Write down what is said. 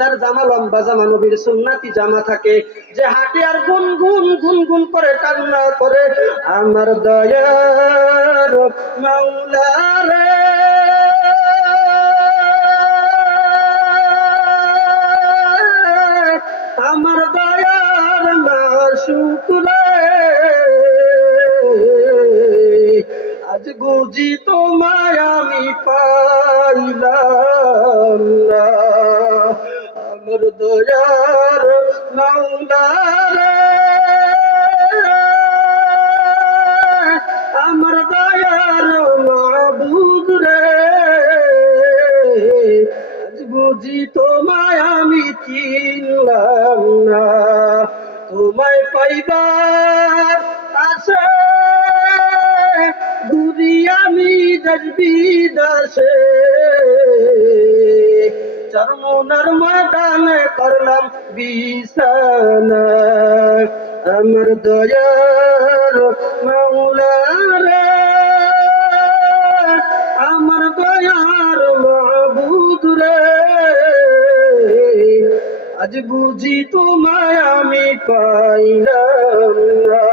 যার জামা লম্বা জামা, নবীর সুন্নাতি জামা থাকে, যে হাঁটে আর গুনগুন গুনগুন করে কান্না করে, আমার দয়ার মাওলা রে, আমার দয়ার মাসুক রে, আজ বুঝি তোমায় আমি পাইলাম না, আমার দয়ার মাওলা রে, আমার দয়ার মাবুদ রে, আজ বুঝি তোমায় আমি চিনলাম না, তোমায় পাইবার আশা ঘুরি আমি দেশ বিদেশে, চরমনার ময়দানে করলাম বিছানা, আমার দয়ার মাওলা রে, আমার দয়ার মাবুদ রে, আজ বুঝি তোমায় আমি পাইলাম না,